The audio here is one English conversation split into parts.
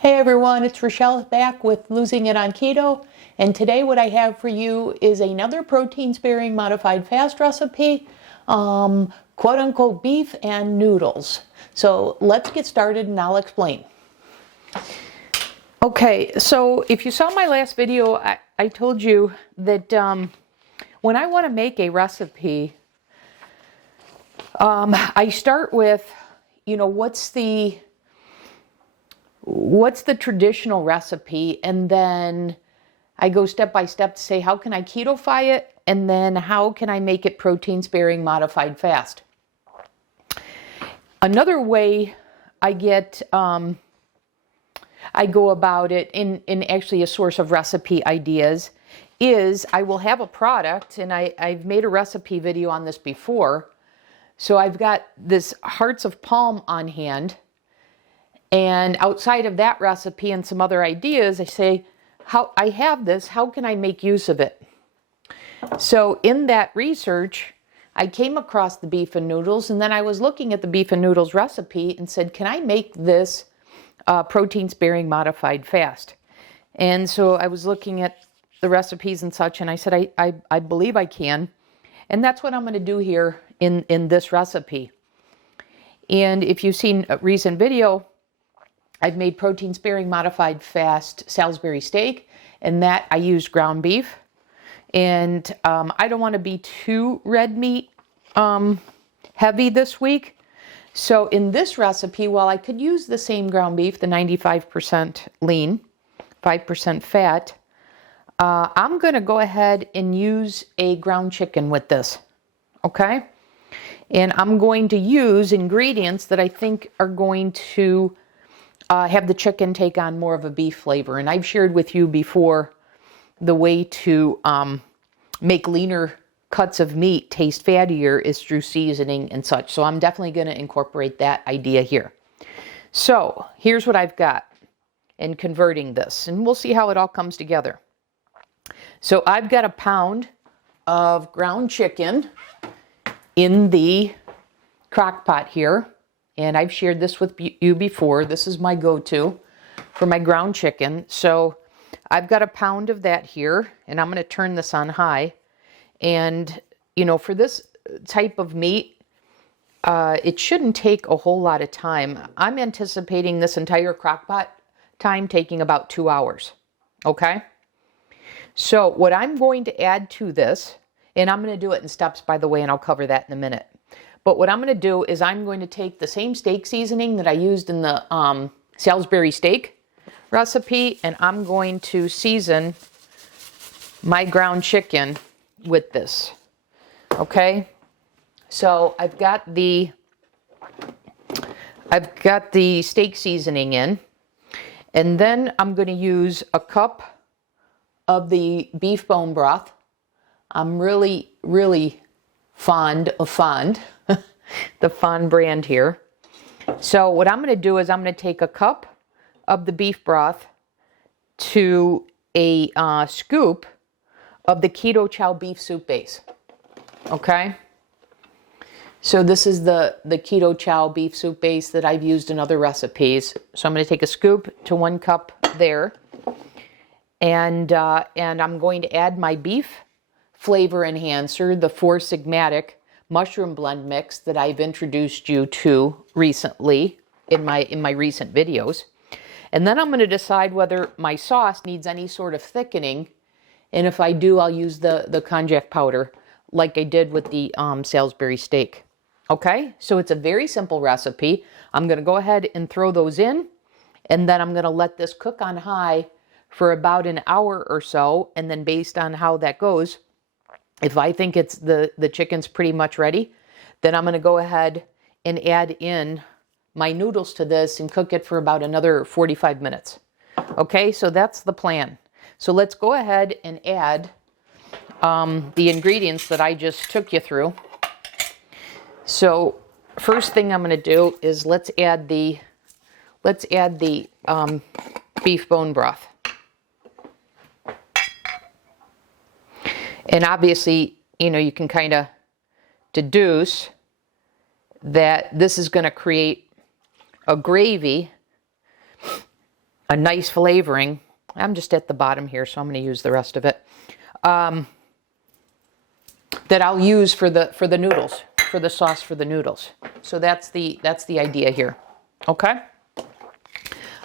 Hey everyone, it's Rochelle back with Losing It on Keto, and today what I have for you is another protein-sparing modified fast recipe, quote-unquote beef and noodles. So let's get started and I'll explain. Okay, so if you saw my last video, I told you that when I want to make a recipe, I start with, what's the traditional recipe, and then I go step by step to say how can I keto-fy it, and then how can I make it protein sparing modified fast. Another way I go about it in actually a source of recipe ideas is I will have a product, and I've made a recipe video on this before. So I've got this hearts of palm on hand. And outside of that recipe and some other ideas, I say, I have this, how can I make use of it? So in that research, I came across the beef and noodles, and then I was looking at the beef and noodles recipe and said, can I make this protein sparing modified fast? And so I was looking at the recipes and such, and I said, I believe I can. And that's what I'm going to do here in this recipe. And if you've seen a recent video, I've made protein sparing modified fast Salisbury steak, and that I used ground beef. And I don't want to be too red meat heavy this week. So in this recipe, while I could use the same ground beef, the 95% lean, 5% fat, I'm going to go ahead and use a ground chicken with this. Okay? And I'm going to use ingredients that I think are going to have the chicken take on more of a beef flavor. And I've shared with you before the way to make leaner cuts of meat taste fattier is through seasoning and such. So I'm definitely going to incorporate that idea here. So here's what I've got in converting this, and we'll see how it all comes together. So I've got a pound of ground chicken in the crock pot here. And I've shared this with you before. This is my go-to for my ground chicken. So I've got a pound of that here, and I'm going to turn this on high. And, for this type of meat, it shouldn't take a whole lot of time. I'm anticipating this entire crock pot time taking about 2 hours. Okay? So what I'm going to add to this, and I'm going to do it in steps, by the way, and I'll cover that in a minute. But what I'm going to do is I'm going to take the same steak seasoning that I used in the Salisbury steak recipe, and I'm going to season my ground chicken with this. Okay? So I've got the steak seasoning in, and then I'm going to use a cup of the beef bone broth. I'm really, really fond of Fond, the Fond brand here. So what I'm going to do is I'm going to take a cup of the beef broth to a scoop of the keto chow beef soup base. Okay? So this is the keto chow beef soup base that I've used in other recipes. So I'm going to take a scoop to 1 cup there. And I'm going to add my beef flavor enhancer, the 4-Sigmatic mushroom blend mix that I've introduced you to recently in my recent videos. And then I'm going to decide whether my sauce needs any sort of thickening. And if I do, I'll use the konjac powder like I did with the Salisbury steak. Okay, so it's a very simple recipe. I'm going to go ahead and throw those in, and then I'm going to let this cook on high for about an hour or so. And then based on how that goes, if I think it's the chicken's pretty much ready, then I'm going to go ahead and add in my noodles to this and cook it for about another 45 minutes. Okay, so that's the plan. So let's go ahead and add the ingredients that I just took you through. So first thing I'm going to do is let's add the beef bone broth. And obviously, you can kind of deduce that this is going to create a gravy a nice flavoring. I'm just at the bottom here, so I'm going to use the rest of it. That I'll use for the noodles, for the sauce for the noodles. So that's the idea here. Okay?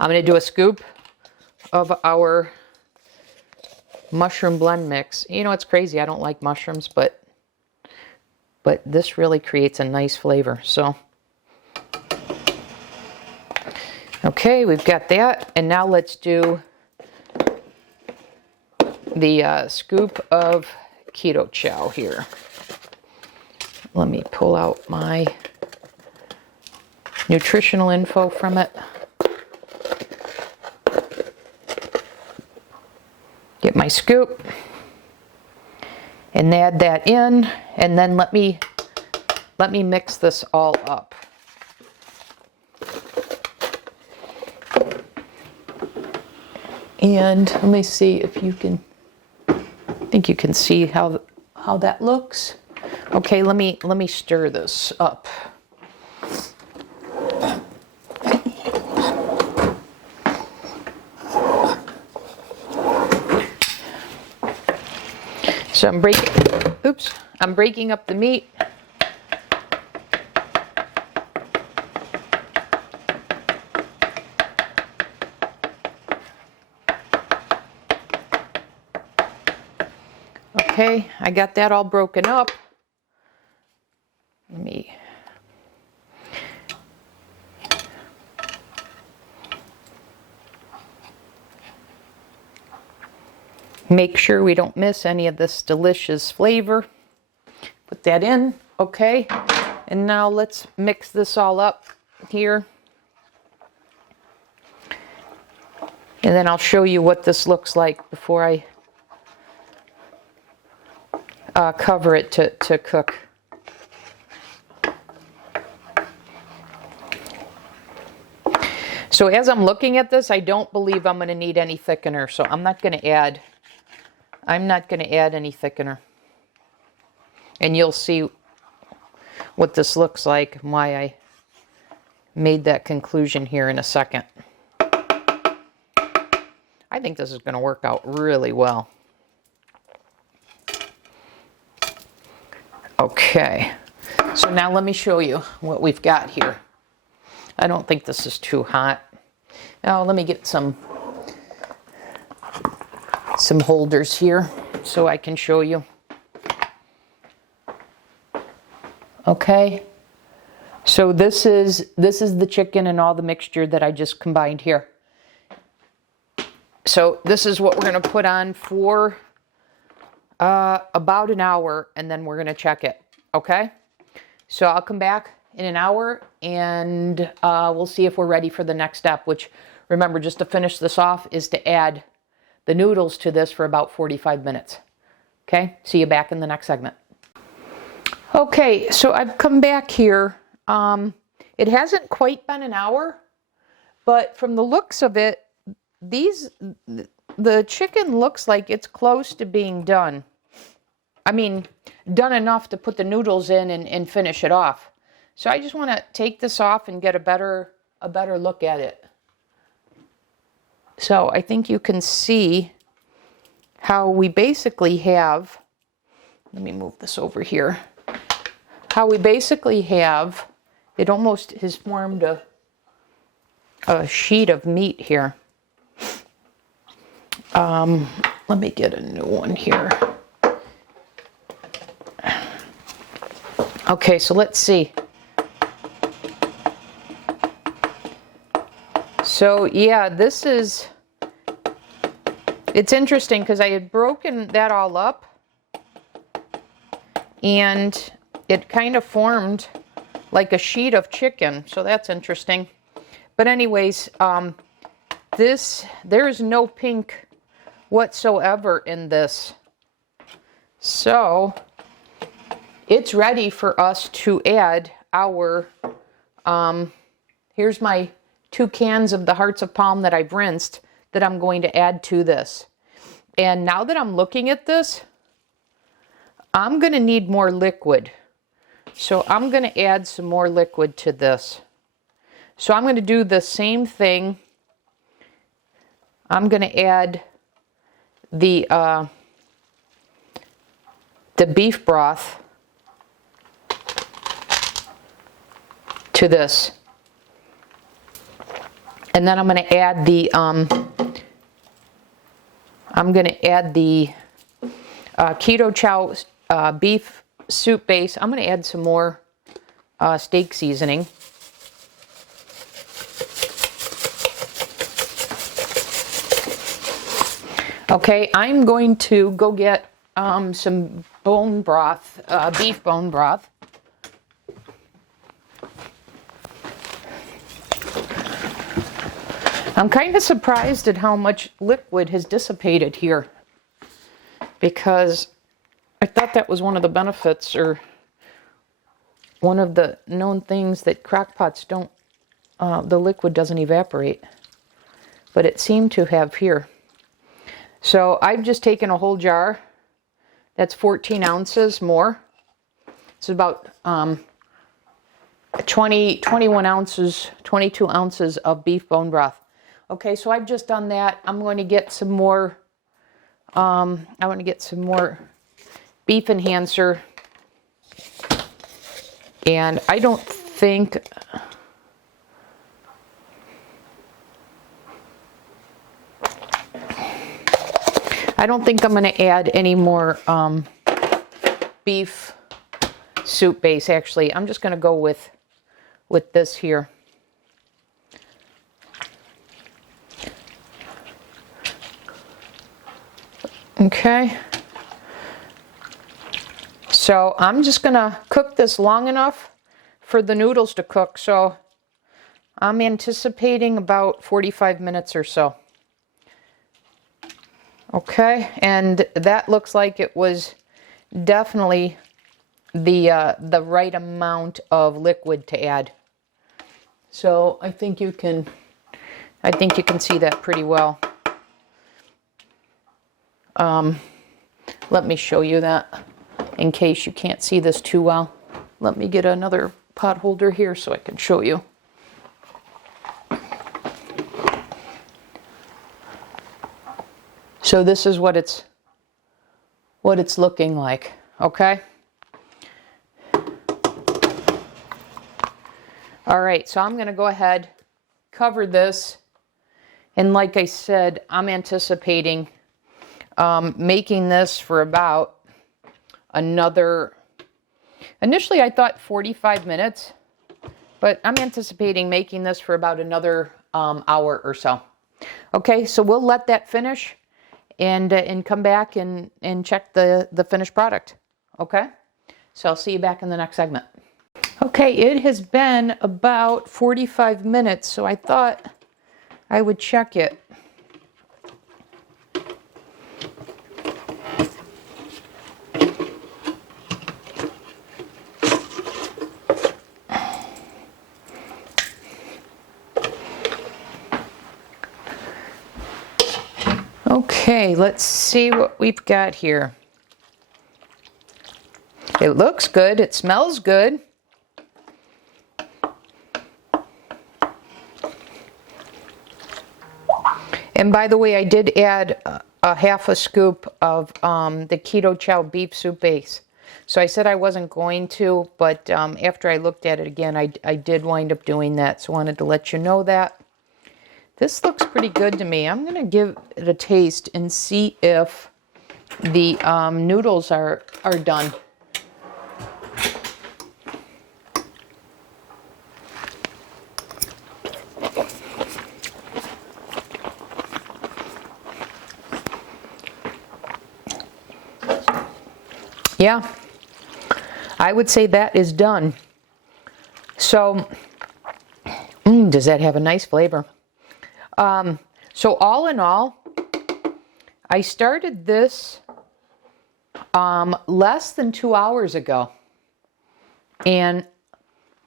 I'm going to do a scoop of our mushroom blend mix. You know, it's crazy. I don't like mushrooms, but this really creates a nice flavor. So, okay, we've got that. And now let's do the scoop of keto chow here. Let me pull out my nutritional info from it. Get my scoop and add that in, and then let me mix this all up. And let me see if you can, I think you can see how that looks. Okay, let me stir this up. So I'm breaking up the meat. Okay, I got that all broken up. Let me make sure we don't miss any of this delicious flavor. Put that in, okay. And now let's mix this all up here. And then I'll show you what this looks like before I cover it to cook. So as I'm looking at this, I don't believe I'm going to need any thickener, so I'm not going to add any thickener. And you'll see what this looks like and why I made that conclusion here in a second. I think this is going to work out really well. Okay, so now let me show you what we've got here. I don't think this is too hot. Now let me get some holders here so I can show you. Okay, so this is the chicken and all the mixture that I just combined here. So this is what we're going to put on for about an hour, and then we're going to check it. Okay, so I'll come back in an hour and we'll see if we're ready for the next step, which, remember, just to finish this off, is to add the noodles to this for about 45 minutes. Okay, see you back in the next segment. Okay, so I've come back here. It hasn't quite been an hour, but from the looks of it, the chicken looks like it's close to being done. I mean, done enough to put the noodles in and finish it off. So I just want to take this off and get a better look at it. So I think you can see how we basically have, let me move this over here, how we basically have, it almost has formed a sheet of meat here. Let me get a new one here. Okay, so let's see. So yeah, it's interesting because I had broken that all up and it kind of formed like a sheet of chicken. So that's interesting. But anyways, there is no pink whatsoever in this. So it's ready for us to add our, here's my 2 cans of the hearts of palm that I've rinsed that I'm going to add to this. And now that I'm looking at this, I'm going to need more liquid. So I'm going to add some more liquid to this. So I'm going to do the same thing I'm going to add the beef broth to this. And then I'm going to add the keto chow beef soup base. I'm going to add some more steak seasoning. Okay, I'm going to go get some bone broth, beef bone broth. I'm kind of surprised at how much liquid has dissipated here, because I thought that was one of the benefits, or one of the known things, that crock pots don't, the liquid doesn't evaporate, but it seemed to have here. So I've just taken a whole jar, that's 14 ounces more. It's about 21 ounces, 22 ounces of beef bone broth. Okay, so I've just done that. I'm going to get some more, I want to get some more beef enhancer. And I don't think, I'm going to add any more beef soup base. Actually, I'm just going to go with this here. Okay. So I'm just going to cook this long enough for the noodles to cook. So I'm anticipating about 45 minutes or so. Okay, and that looks like it was definitely the right amount of liquid to add. So I think you can see that pretty well. Let me show you that in case you can't see this too well. Let me get another pot holder here so I can show you. So this is what it's looking like, okay? All right, so I'm going to go ahead, cover this, and like I said, I'm anticipating making this for about another, initially I thought 45 minutes, but I'm anticipating making this for about another hour or so. Okay, so we'll let that finish and come back and check the finished product. Okay, so I'll see you back in the next segment. Okay, it has been about 45 minutes, so I thought I would check it. Okay, let's see what we've got here. It looks good. It smells good. And by the way, I did add a half a scoop of the keto chow beef soup base. So I said I wasn't going to, but after I looked at it again, I did wind up doing that. So I wanted to let you know that. This looks pretty good to me. I'm going to give it a taste and see if the noodles are done. Yeah, I would say that is done. So, does that have a nice flavor? So all in all, I started this less than 2 hours ago. And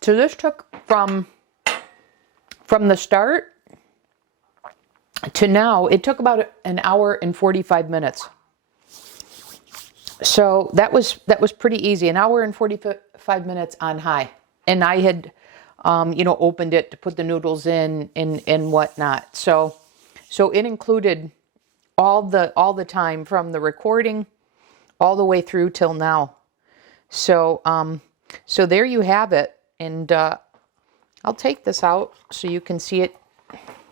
so this took from the start to now, it took about an hour and 45 minutes. So that was pretty easy, an hour and 45 minutes on high. And I had, opened it to put the noodles in and whatnot. So So it included all the time from the recording all the way through till now. So so there you have it, and I'll take this out so you can see it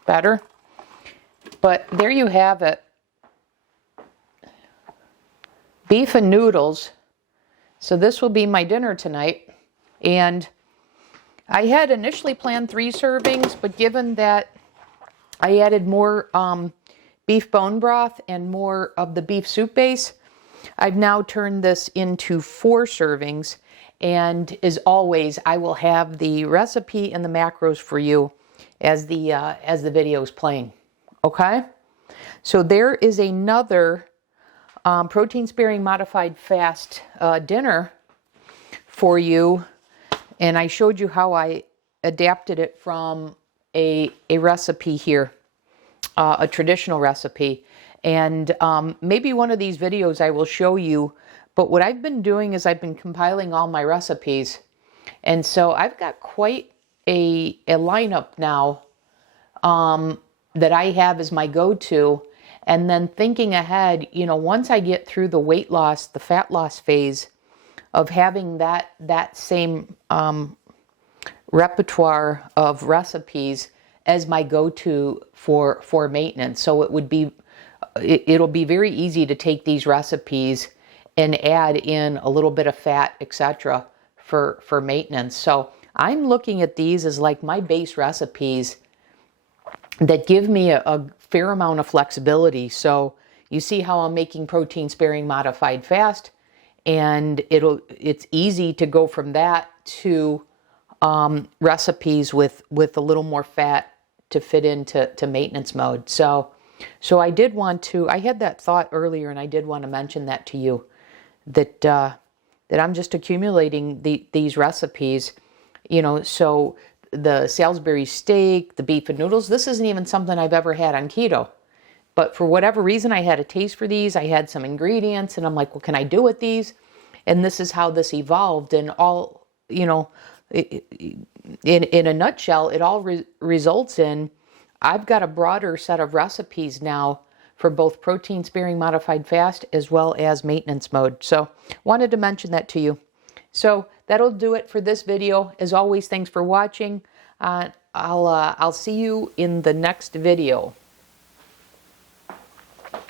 better. But there you have it. Beef and noodles. So this will be my dinner tonight. And I had initially planned 3 servings, but given that I added more beef bone broth and more of the beef soup base, I've now turned this into 4 servings. And as always, I will have the recipe and the macros for you as the video is playing. Okay? So there is another protein-sparing modified fast dinner for you. And I showed you how I adapted it from a recipe here, a traditional recipe. And maybe one of these videos I will show you. But what I've been doing is I've been compiling all my recipes. And so I've got quite a lineup now that I have as my go-to. And then thinking ahead, you know, once I get through the weight loss, the fat loss phase of having that same repertoire of recipes as my go-to for maintenance. So it'll be very easy to take these recipes and add in a little bit of fat, etc. for maintenance. So I'm looking at these as like my base recipes that give me a fair amount of flexibility. So you see how I'm making protein sparing modified fast, and it's easy to go from that to recipes with a little more fat to fit into maintenance mode. So I did want to, I had that thought earlier, and I did want to mention that to you, that I'm just accumulating these recipes, you know. So the Salisbury steak, the beef and noodles, this isn't even something I've ever had on keto. But for whatever reason, I had a taste for these. I had some ingredients, and I'm like, what can I do with these? And this is how this evolved. And all, you know, in a nutshell, it all results in, I've got a broader set of recipes now for both protein sparing modified fast as well as maintenance mode. So wanted to mention that to you. So that'll do it for this video. As always, thanks for watching. I'll see you in the next video.